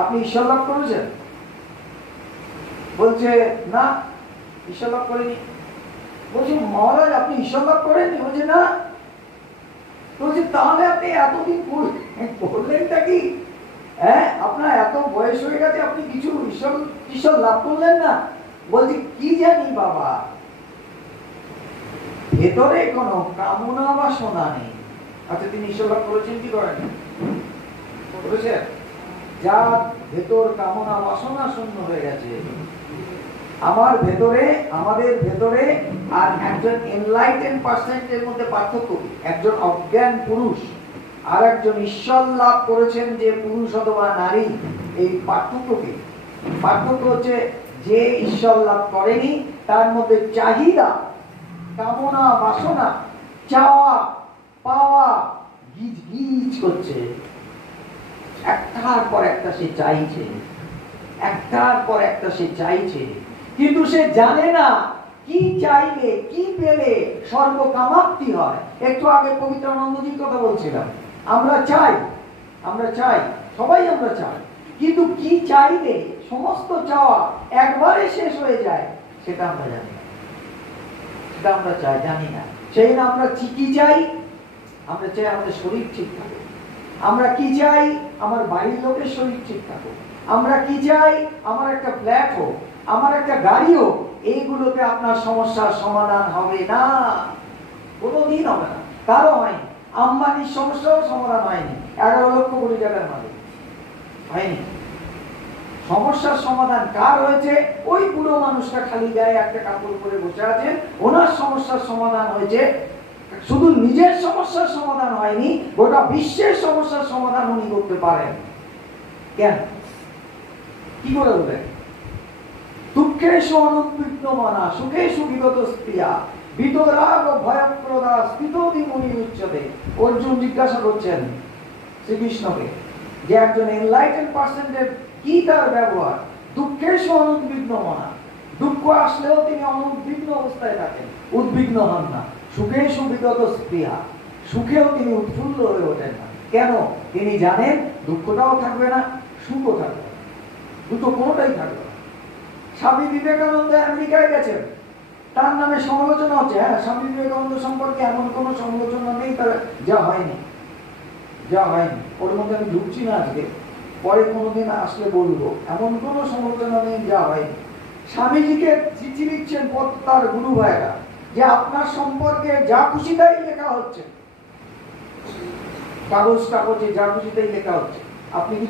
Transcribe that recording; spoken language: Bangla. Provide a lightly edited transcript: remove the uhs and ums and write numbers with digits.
আপনি ঈশ্বর লাভ করেছেন? বলছে না, ঈশ্বর লাভ করেনি। বলছি মহারাজ আপনি ঈশ্বর লাভ করেননি? বলছে না। বলছি তাহলে আপনি এতদিন করলেনটা কি? হ্যাঁ, আপনার এত বয়স হয়ে গেছে, আপনি কিছু ঈশ্বর লাভ করলেন না? বলছি কি জানি বাবা, ভেতরে কোনো কামনা বাসনা নেই। আচ্ছা তিনি ঈশ্বর লাভ করেছেন কি করেন? করেছেন। যার ভেতর কামনা বাসনা শূন্য হয়ে গেছে, আমার ভেতরে, আমাদের ভেতরে আর একজন এনলাইটেন পার্সনের মধ্যে পার্থক্য কি? একজন অজ্ঞান পুরুষ আর একজন ঈশ্বর লাভ করেছেন যে পুরুষ অথবা নারী, এই পার্থক্য কি? পার্থক্য হচ্ছে যে ঈশ্বর লাভ করেনি তার মধ্যে চাহিদা, কামনা বাসনা, চাওয়া পাওয়া গিজ গিজ করছে, একটার পর একটা সে চাইছে, একটার পর একটা সে চাইছে, কিন্তু সে জানে না কি চাইলে কি পেলে সর্বকামাপ্তি হয়। একটু আগে পবিত্র আনন্দজির কথা বলছিলাম, আমরা চাই, আমরা চাই, সবাই আমরা চাই, কিন্তু কি চাইলে সমস্ত চাওয়া একবারে শেষ হয়ে যায় সেটা আমরা জানি না, সেটা আমরা চাই জানি না। সেই না আমরা কি চাই? আমরা চাই আমাদের শরীর ঠিক থাকে। আমরা কি চাই? আমার বাড়ির লোকের শরীর ঠিক থাকুক। আমরা কি চাই? আমার একটা ফ্ল্যাট হোক, আমার একটা গাড়ি হোক। এইগুলোতে আপনার সমস্যার সমাধান হবে না, কোনোদিন হবে না। কারো হয়নি, আম্বানির সমস্যাও সমাধান হয়নি, 11 লক্ষ কোটি টাকার মালিক হয়নি। সমস্যার সমাধান কার হয়েছে? ওই বুড়ো মানুষটা খালি গায়ে একটা কাপড় পরে বসে আছেন, ওনার সমস্যার সমাধান হয়েছে। শুধু নিজের সমস্যার সমাধান হয়নি, গোটা বিশ্বের সমস্যার সমাধান উনি করতে পারেন। কেন? কি করে বলেন? দুঃখেষু অনুদ্বিগ্নমনা সুখেষু বিগত স্প্রিয়া বিতরাগ ভয়প্রদা স্থিতোদি মুনি উচ্চতে। অর্জুন জিজ্ঞাসা করছেন শ্রীকৃষ্ণকে যে একজন এনলাইটেন পার্সনের কি তার ব্যবহার। দুঃখেষু অনুদ্বিগ্নমনা, দুঃখ আসলেও তিনি অনুদ্বিগ্ন অবস্থায় থাকেন, উদ্বিগ্ন হন না। সুখেষু বিগত স্প্রিয়া, সুখেও তিনি উৎফুল্ল হয়ে ওঠেন না। কেন? তিনি জানেন দুঃখটাও থাকবে না, সুখও থাকবে না, দুটো কোনোটাই থাকবে না। স্বামী বিবেকানন্দ আমেরিকায় গেছেন, তার নামে সমালোচনা হচ্ছে। হ্যাঁ, স্বামী বিবেকানন্দ সম্পর্কে এমন কোন সমালোচনা নেই তার যা হয়নি, যা হয়নি। ওর মধ্যে আমি ঢুকছি না আজকে, পরে কোনোদিন আসলে বলবো। এমন কোন সমালোচনা নেই যা হয়নি। স্বামীজিকে চিঠি লিখছেন তার গুরু ভাইরা যে আপনার সম্পর্কে যা খুশি তাই লেখা হচ্ছে, কাগজে যা খুশি তাই লেখা হচ্ছে, আপনি